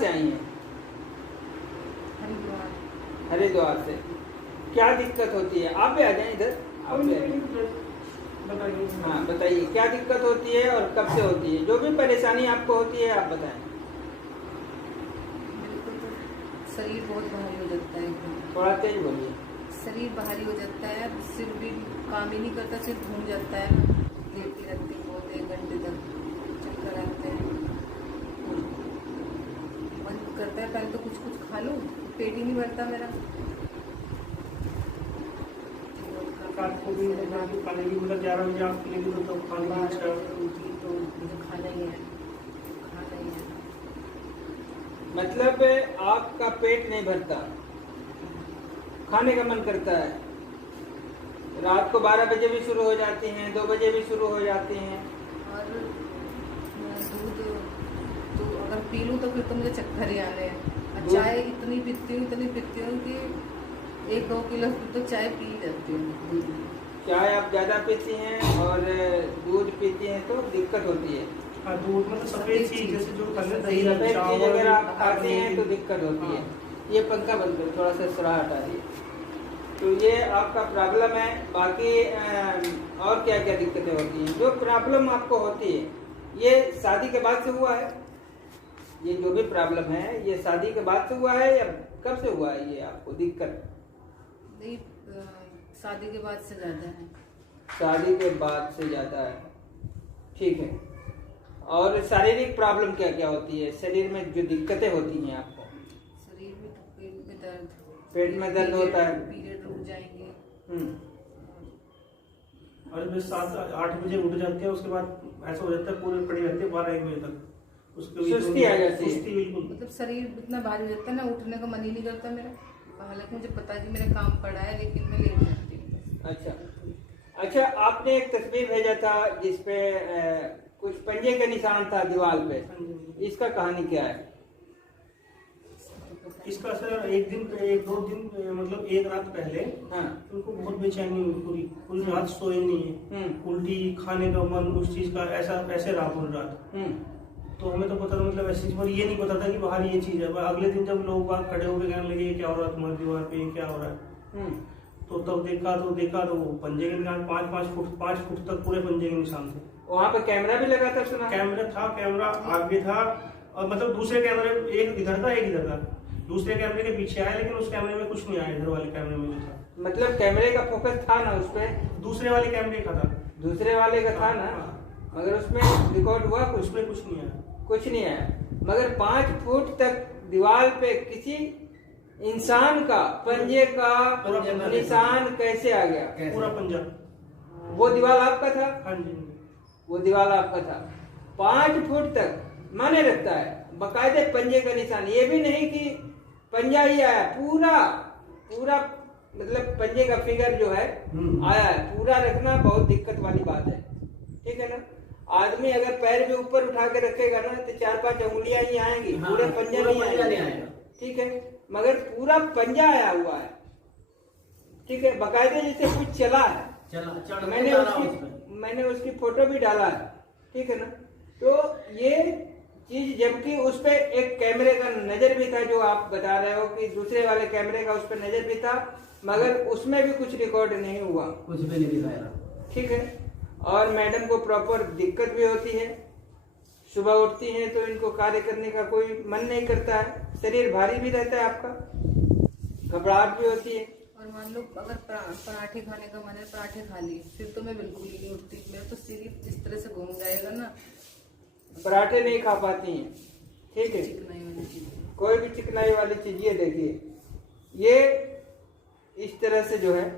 से आई हैं? हरिद्वार। हरिद्वार से। क्या दिक्कत होती है? आप भी आ जाएं इधर, आप भी आ जाएं। हाँ बताइए, क्या दिक्कत होती है और कब से होती है? जो भी परेशानी आपको होती है आप बताएं। मेरे को तो शरीर बहुत भारी हो जाता है एकदम। थोड़ा तेज बोलिए। शरीर भारी हो जाता है, सिर भी काम ही नहीं करता, सिर घूम जाता है ना, लेटी रहती हूँ बहुत, 1 घंटे तक चक्कर आते हैं। मन करता है पहले तो कुछ कुछ खा लूँ, पेट ही नहीं भरता मेरा। रात को भी खाने की मतलब 11 बजे आप लेंगे तो खाने की इच्छा रोटी तो मुझे खाना ही है, खाना ही है। मतलब आपका पेट नहीं भरता, खाने का मन करता है। रात को 12 बजे भी शुरू हो जाती हैं, 2 बजे भी शुरू हो जाती हैं। और दूध तो अगर पी लूँ तो फिर तो मुझे चक्कर ही आने हैं। और चाय इतनी पीती हूँ कि 1-2 किलो तो चाय पी जाती हूँ। चाय आप ज़्यादा पीती हैं और दूध पीती हैं तो दिक्कत होती है। हाँ, दूध मतलब सफेद चीज जैसे जो खाते दही सफेद चीज चावल अगर आप खाते हैं तो दिक्कत होती है। हाँ। ये पंखा बंद करो, थोड़ा सा सराह हटा दिए। तो ये आपका प्रॉब्लम है। बाकी और क्या क्या दिक्कतें होती हैं? जो प्रॉब्लम आपको होती है ये शादी के बाद से हुआ है? ये जो भी प्रॉब्लम है ये शादी के बाद से हुआ है या कब से हुआ है ये आपको दिक्कत? नहीं, शादी के बाद से ज़्यादा है। शादी के बाद से ज़्यादा है, ठीक है। और शारीरिक प्रॉब्लम क्या क्या होती है? शरीर में जो दिक्कतें होती हैं आपको? शरीर में तो पेट में दर्द, पेट में दर्द होता है। पीरियड रुक जाएंगे। और जब 7-8 बजे उठ जाते हैं उसके बाद ऐसा हो जाता है पूरे पड़ी रहती है 12-1 बजे तक। उसके सुस्ती आ जाती है। सुस्ती बिल्कुल। मतलब शरीर इतना भारी हो जाता है ना, उठने का मन ही नहीं करता मेरा। हालांकि मुझे पता है कि मेरा काम पड़ा है, लेकिन मैं लेट जाती हूँ। अच्छा, आपने एक तस्वीर भेजा था जिसपे कुछ पंजे का निशान था दीवार पे, इसका कहानी क्या है? इसका सर 1-2 दिन मतलब 1 रात पहले उनको बहुत बेचैनी हुई, पूरी रात सोए नहीं है, उल्टी, खाने का मन, उस चीज का ऐसे रहा पूरी रात। तो हमें तो पता था मतलब ऐसी चीज, पर ये नहीं पता था कि बाहर ये चीज है। अगले दिन जब लोग बाहर खड़े होकर कहने लगे क्या हो रहा है तुम्हारी दीवार पे, क्या हो रहा है, तो तब देखा तो पंजे के निशान 5 फुट तक पूरे पंजे के निशान थे। वहाँ पे कैमरा भी लगा था सुना? कैमरा आगे था, और मतलब दूसरे कैमरे, एक इधर था एक इधर था, दूसरे कैमरे के पीछे आया, लेकिन उस कैमरे में कुछ नहीं आया, इधर वाले कैमरे में जो था। मतलब कैमरे का फोकस था ना उस पे? दूसरे वाले कैमरे का था। दूसरे वाले का था ना, मगर उसमें रिकॉर्ड हुआ कुछ? उसमें कुछ नहीं आया। कुछ नहीं आया। मगर 5 फुट तक दीवार पे किसी इंसान का पंजे का निशान कैसे आ गया? पूरा पंजा। वो दीवार आपका था? हाँ जी, वो दीवार आपका था। 5 फुट तक माने रखता है बकायदे पंजे का निशान। ये भी नहीं कि पंजा ही आया, पूरा मतलब पंजे का फिगर जो है आया है। पूरा रखना बहुत दिक्कत वाली बात है, ठीक है ना? आदमी अगर पैर भी ऊपर उठा के रखेगा ना तो 4-5 उंगलियां ही आएंगी, पूरे पंजा नहीं आएगा, ठीक है? मगर पूरा पंजा आया हुआ है, ठीक है? बकायदे जैसे कुछ चला है। मैंने उसकी फोटो भी डाला है, ठीक है ना? तो ये चीज, जबकि उस पे एक कैमरे का नजर भी था, जो आप बता रहे हो कि दूसरे वाले कैमरे का उस पे नजर भी था, मगर उसमें भी कुछ रिकॉर्ड नहीं हुआ, कुछ भी नहीं दिखाया, ठीक है? और मैडम को प्रॉपर दिक्कत भी होती है, सुबह उठती हैं तो इनको कार्य करने का कोई मन नहीं करता है, शरीर भारी भी रहता है आपका, घबराहट भी होती है। और मान लो अगर पराठे खाने का मन है, पराठे खा लिए, फिर तो मैं बिल्कुल ही नहीं उठती। मेरा तो सिर इस तरह से घूम जाएगा ना। पराठे नहीं खा पाती हैं, ठीक है? चिकनाई वाली चीज, कोई भी चिकनाई वाली चीज, ये देखिए, ये इस तरह से जो है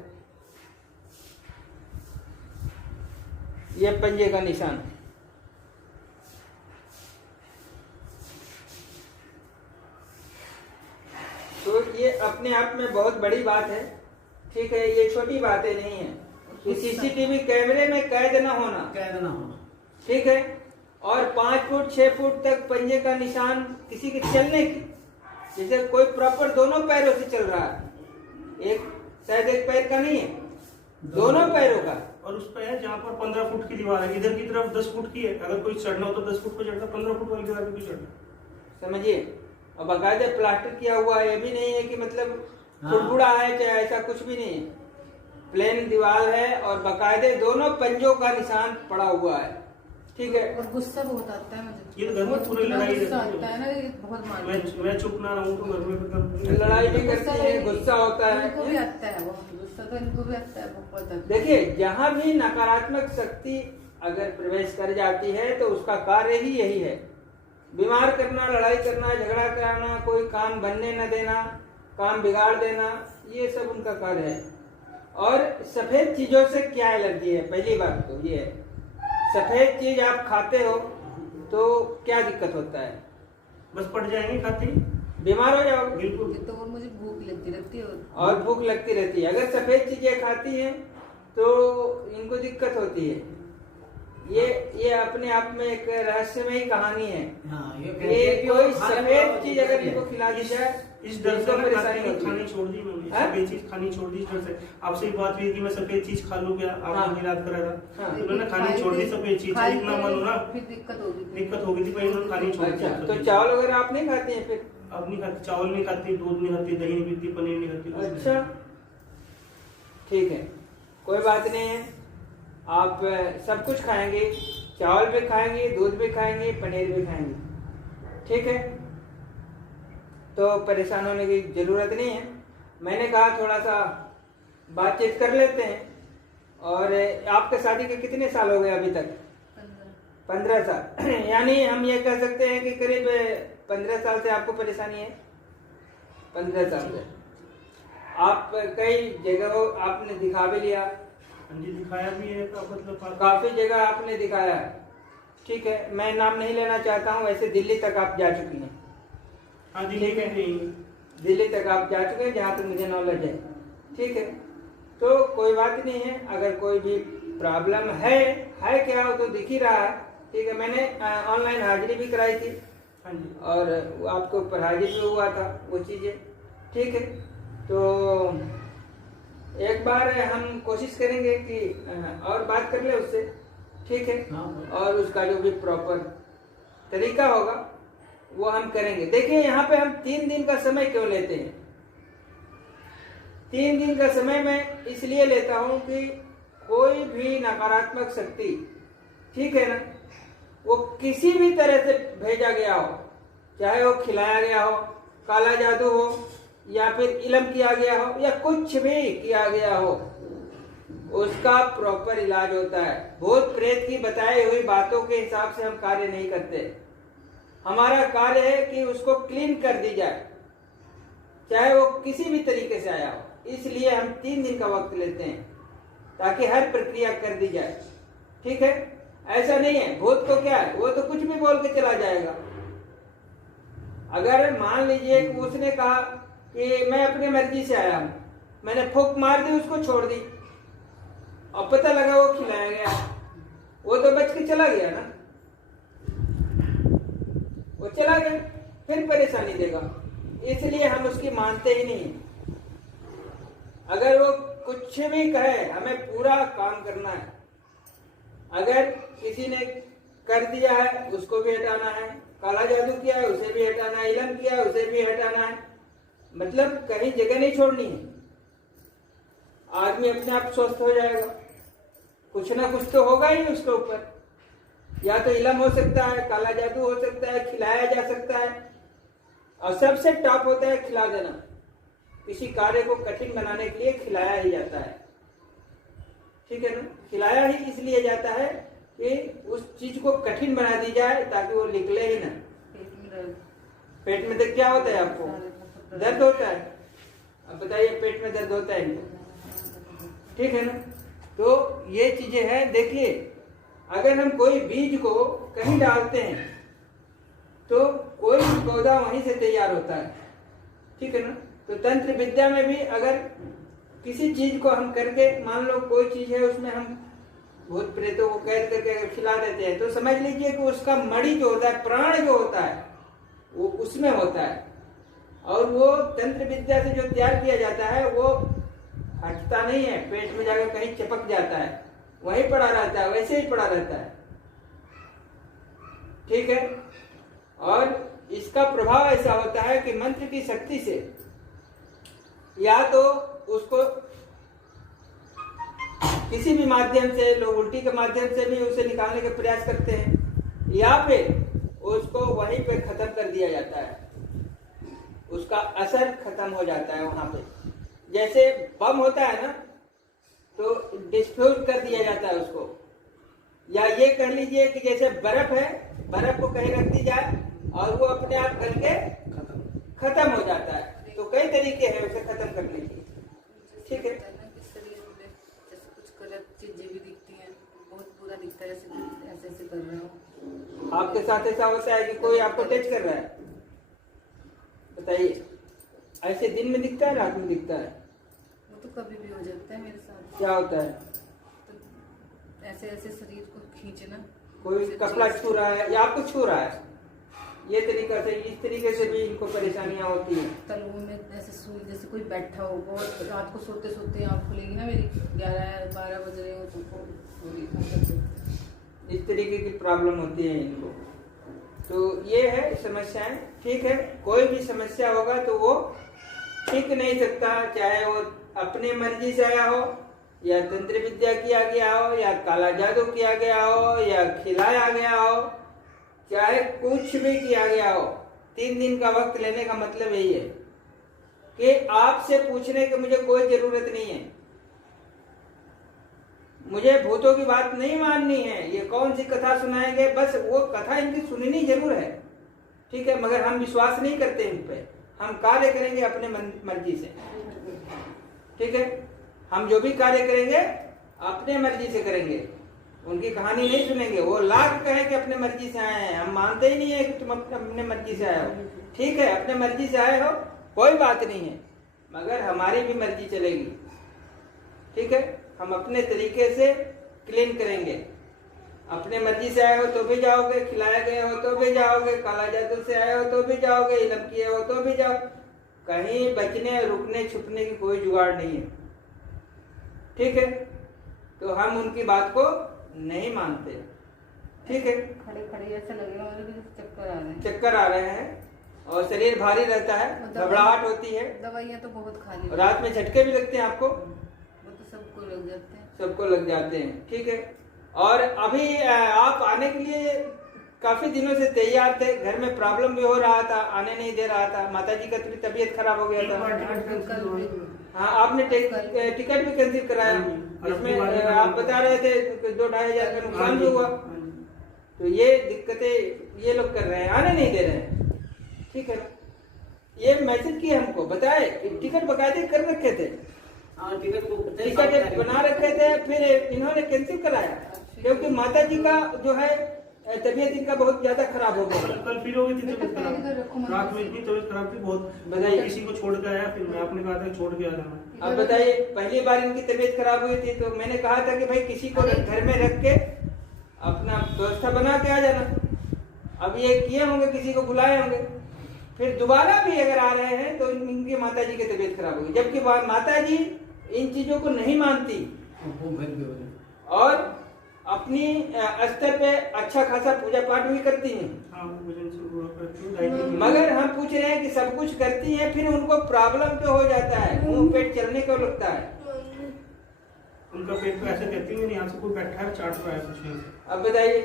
ये पंजे का निशान, तो ये अपने आप में बहुत बड़ी बात है, ठीक है? ये छोटी बातें नहीं है कि सीसीटीवी कैमरे में कैद ना होना, ठीक है? और 5 फुट 6 फुट तक पंजे का निशान किसी के चलने की, जैसे कोई प्रॉपर दोनों पैरों से चल रहा है, शायद एक पैर का नहीं है, दोनों पैरों का। और उस पे है जहाँ पर 15 फुट की दीवार है, इधर की तरफ 10 फुट की है। अगर कोई चढ़ना हो तो 10 फुट पे चढ़ना, 15 फुट वाली दीवार पे भी चढ़ना, समझिए? और बाकायदे प्लास्टर किया हुआ है, ये भी नहीं है कि मतलब हाँ। खुरबुड़ा है चाहे ऐसा कुछ भी नहीं है, प्लेन दीवार है और बाकायदे दोनों पंजों का निशान पड़ा हुआ है। ठीक है। और गुस्सा बहुत आता है मुझे, ये तो घर में बहुत पूरी इतना लड़ाई गुस्सा रहती है। आता है ना, ये बहुत मार मैं चुप ना रहूं तो घर में मतलब लड़ाई भी करती है, गुस्सा होता है। इनको भी आता है बहुत गुस्सा, तो इनको भी आता है बहुत। देखिए, जहाँ भी नकारात्मक शक्ति अगर प्रवेश कर जाती है तो उसका कार्य ही यही है, बीमार करना, लड़ाई करना, झगड़ा कराना, कोई काम बनने न देना, काम बिगाड़ देना, ये सब उनका कार्य है। और सफेद चीजों से क्या एलर्जी है, पहली बात तो ये है, सफेद चीज आप खाते हो तो क्या दिक्कत होता है? बस पड़ जाएंगे खाते ही, बीमार हो जाओगे। बिल्कुल। तो वो मुझे भूख लगती रहती है और भूख लगती रहती है। अगर सफेद चीजें खाती हैं तो इनको दिक्कत होती है। ये अपने आप में एक रहस्यमयी कहानी है। हाँ, ये कहते कोई हैं, खाने सफेद वाला चीज चीज़ अगर है। इनको खिला दी जाए इस डर से इनको मैं परेशानी होती खानी है। छोड़ दी मैंने, हाँ? सफेद चीज खानी छोड़ दी इस डर से। आपसे एक बात हुई कि मैं सफेद चीज खा लूं क्या, हाँ। आपने याद करा था। हाँ। तो मैंने खानी छोड़ दी सफेद चीज, खाई इतना तो मन हो ना, फिर दिक्कत होगी। दिक्कत हो गई थी, पर खानी छोड़ दी। अच्छा, तो सफेद चावल वगैरह आप नहीं खाते हैं फिर? चीज़। अब नहीं खाती, चावल नहीं खाती, दूध नहीं खाती, दही नहीं पीती, पनीर नहीं खाती, कुछ नहीं। अच्छा, ठीक है, कोई बात नहीं है। आप सब कुछ खाएंगे, चावल भी खाएंगे, दूध भी खाएंगे, पनीर भी खाएंगे, ठीक है, तो परेशान होने की जरूरत नहीं है। मैंने कहा थोड़ा सा बातचीत कर लेते हैं। और आपके शादी के कितने साल हो गए अभी तक? 15 साल। यानी हम ये कह सकते हैं कि करीब 15 साल से आपको परेशानी है। 15 साल से आप कई जगहों आपने दिखा भी लिया, हाँ जी, दिखाया भी है का मतलब काफी जगह आपने दिखाया है, ठीक है, मैं नाम नहीं लेना चाहता हूँ। वैसे दिल्ली तक आप जा चुकी हैं। हाँ दिल्ली ठीक है। में नहीं। दिल्ली तक आप जा चुके हैं जहाँ तक मुझे नॉलेज है, ठीक है, तो कोई बात नहीं है। अगर कोई भी प्रॉब्लम है क्या, वो तो दिख ही रहा है, ठीक है। मैंने ऑनलाइन हाजिरी भी कराई थी हाँ जी। और वो आपके ऊपर हाजिर भी हुआ था वो चीज़ें, ठीक है। तो एक बार हम कोशिश करेंगे कि और बात कर ले उससे, ठीक है, हाँ। और उसका जो भी प्रॉपर तरीका होगा वो हम करेंगे। देखिए, यहाँ पे हम 3 दिन का समय क्यों लेते हैं? 3 दिन का समय मैं इसलिए लेता हूँ कि कोई भी नकारात्मक शक्ति, ठीक है ना, वो किसी भी तरह से भेजा गया हो, चाहे वो खिलाया गया हो, काला जादू हो, या फिर इलम किया गया हो, या कुछ भी किया गया हो, उसका प्रॉपर इलाज होता है। भूत प्रेत की बताई हुई बातों के हिसाब से हम कार्य नहीं करते। हमारा कार्य है कि उसको क्लीन कर दी जाए, चाहे वो किसी भी तरीके से आया हो। इसलिए हम 3 दिन का वक्त लेते हैं ताकि हर प्रक्रिया कर दी जाए, ठीक है। ऐसा नहीं है, भूत को क्या है, वो तो कुछ भी बोल के चला जाएगा। अगर मान लीजिए कि उसने कहा कि मैं अपनी मर्जी से आया हूं, मैंने फूंक मार दी, उसको छोड़ दी, अब पता लगा वो खिलाया गया, वो तो बच के चला गया ना, वो चला गया, फिर परेशानी देगा। इसलिए हम उसकी मानते ही नहीं। अगर वो कुछ भी कहे, हमें पूरा काम करना है। अगर किसी ने कर दिया है उसको भी हटाना है, काला जादू किया है उसे भी हटाना है, इलम किया है उसे भी हटाना है, मतलब कहीं जगह नहीं छोड़नी है। आदमी अपने आप स्वस्थ हो जाएगा। कुछ ना कुछ तो होगा ही उसके ऊपर, या तो इलम हो सकता है, काला जादू हो सकता है, खिलाया जा सकता है, और सबसे टॉप होता है खिला देना। किसी कार्य को कठिन बनाने के लिए खिलाया ही जाता है, ठीक है ना। खिलाया ही इसलिए जाता है कि उस चीज को कठिन बना दी जाए ताकि वो निकले ही ना। पेट में दर्द क्या होता है आपको? दर्द होता है। अब बताइए, पेट में दर्द होता है इनको, ठीक है ना। तो ये चीजें हैं। देखिए, अगर हम कोई बीज को कहीं डालते हैं तो कोई पौधा वहीं से तैयार होता है, ठीक है ना। तो तंत्र विद्या में भी अगर किसी चीज को हम करके, मान लो कोई चीज है उसमें हम भूत प्रेतों को कैद करके अगर खिला देते हैं, तो समझ लीजिए कि उसका मणि जो होता है, प्राण जो होता है, वो उसमें होता है। और वो तंत्र विद्या से जो तैयार किया जाता है वो हटता नहीं है, पेट में जाकर कहीं चिपक जाता है, वहीं पड़ा रहता है, वैसे ही पड़ा रहता है, ठीक है। और इसका प्रभाव ऐसा होता है कि मंत्र की शक्ति से या तो उसको किसी भी माध्यम से, लोग उल्टी के माध्यम से भी उसे निकालने के प्रयास करते हैं, या फिर उसको वहीं पे खत्म कर दिया जाता है, उसका असर खत्म हो जाता है वहां पे। जैसे बम होता है ना, तो डिस्फ्यूज कर दिया जाता है उसको, या ये कह लीजिए कि जैसे बर्फ है, बर्फ को कहीं रख दी जाए और वो अपने आप गल के खत्म हो जाता है। तो कई तरीके हैं उसे खत्म करने के, ठीक है। कुछ गलत चीजें भी दिखती हैं, बहुत बुरा दिखता है, ऐसे ऐसे कर रहे हो। आपके साथ ऐसा होता है कि कोई आपको टच कर रहा है, बताइए, ऐसे दिन में दिखता है, रात में दिखता है? वो तो कभी भी हो जाता है मेरे साथ। क्या होता है? तो ऐसे ऐसे शरीर को खींचना, कोई कपड़ा छू रहा है या आपको छू रहा है, ये तरीका से, इस तरीके से भी इनको परेशानियां होती हैं। तलवों में ऐसे सुई, जैसे कोई बैठा हो, बहुत रात को सोते सोते आँख खुलेगी ना मेरी, 11-12 बज रहे हो तो इस तरीके की प्रॉब्लम होती है इनको। तो ये है समस्याएं, ठीक है। कोई भी समस्या होगा तो वो ठीक नहीं सकता, चाहे वो अपने मर्जी से आया हो, या तंत्र विद्या किया गया हो, या काला जादू किया गया हो, या खिलाया गया हो, चाहे कुछ भी किया गया हो। 3 दिन का वक्त लेने का मतलब यही है कि आपसे पूछने की मुझे कोई जरूरत नहीं है, मुझे भूतों की बात नहीं माननी है, ये कौन सी कथा सुनाएंगे, बस वो कथा इनकी सुननी जरूर है, ठीक है, मगर हम विश्वास नहीं करते इन पे, हम कार्य करेंगे अपने मर्जी से, ठीक है। हम जो भी कार्य करेंगे अपने मर्जी से करेंगे, उनकी कहानी नहीं सुनेंगे। वो लाख कहे कि अपने मर्जी से आए हैं, हम मानते ही नहीं है कि तुम अपने मर्जी से आए हो, ठीक है, अपने मर्जी से आए हो, कोई बात नहीं है, मगर हमारी भी मर्जी चलेगी, ठीक है। हम अपने तरीके से क्लीन करेंगे। अपने मर्जी से आए हो तो भी जाओगे, खिलाए गए हो तो भी जाओगे, काला जादू से आए हो तो भी जाओगे, इलम किए हो तो भी जाओ, कहीं बचने रुकने छुपने की कोई जुगाड़ नहीं है, ठीक है। तो हम उनकी बात को नहीं मानते, ठीक है। खड़े खड़े ऐसा लगेगा मुझे कि चक्कर आ रहे हैं, चक्कर आ रहे हैं और शरीर भारी रहता है, घबराहट होती है, दवाइयाँ तो बहुत खा ली, रात में झटके भी लगते हैं आपको, वो तो सबको लग जाते हैं, सबको लग जाते हैं, ठीक है। और अभी आप आने के लिए काफी दिनों से तैयार थे, घर में प्रॉब्लम भी हो रहा था, आने नहीं दे रहा था, माताजी का तबीयत खराब हो गया था। हाँ, आपने टिकट भी कैंसिल कराया, इसमें आप बता रहे थे 2-2.5 हजार का नुकसान भी हुआ। तो ये दिक्कतें ये लोग कर रहे हैं, आने नहीं दे रहे हैं, ठीक है। ये मैसेज किए हमको, बताए टिकट बकायदे कर रखे थे, टिकट बना रखे थे, फिर इन्होंने कैंसिल कराया क्योंकि माता जी का जो है तबीयत इनका बहुत ज्यादा खराब हो गया। कल फिर हो गई थी तबीयत खराब, रात में इतनी तबीयत खराब थी बहुत, बताइए, किसी को छोड़ के आया, फिर मैं आपने कहा था छोड़ के आ रहा। अब बताइए, पहली बार इनकी तबीयत खराब हुई थी तो मैंने कहा था कि भाई किसी को घर में रख के अपना व्यवस्था बना के आ जाना। अब ये किए होंगे, किसी को बुलाए होंगे, फिर दोबारा भी अगर आ रहे हैं तो इनकी माता जी की तबीयत खराब होगी, जबकि माता जी इन चीजों को नहीं मानती और अपनी स्तर पे अच्छा खासा पूजा पाठ भी करती हैं। मगर हम पूछ रहे हैं कि सब कुछ करती हैं, फिर उनको प्रॉब्लम क्यों हो जाता है, मुंह पेट चलने क्यों लगता है? उनका पेट पे ऐसे कहती है, यहाँ से कोई बैठा है चाट रहा है कुछ नहीं। अब बताइए,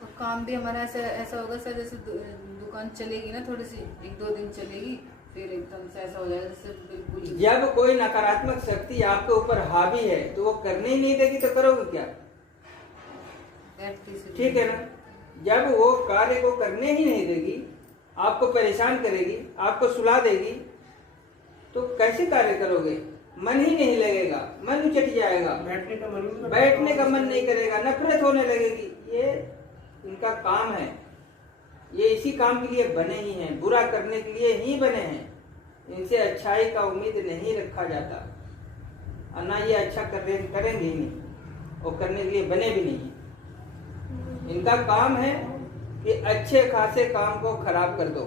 तो काम भी हमारा ऐसा होगा सर, जैसे दुकान चलेगी ना, थोड़ी सी 1-2 दिन चलेगी, फिर एकदम से ऐसा हो जाएगा जैसे बिल्कुल। जब कोई नकारात्मक शक्ति आपके ऊपर हावी है तो वो करने ही नहीं देगी तो करोगे क्या? ठीक है ना। जब वो कार्य को करने ही नहीं देगी, आपको परेशान करेगी, आपको सुला देगी, तो कैसे कार्य करोगे? मन ही नहीं लगेगा, मन उचट जाएगा, बैठने का मन नहीं करेगा, नफरत होने लगेगी। ये इनका काम है, ये इसी काम के लिए बने ही हैं, बुरा करने के लिए ही बने हैं। इनसे अच्छाई का उम्मीद नहीं रखा जाता और ना ये अच्छा करेंगे ही नहीं, और करने के लिए बने भी नहीं। इनका काम है कि अच्छे खासे काम को खराब कर दो।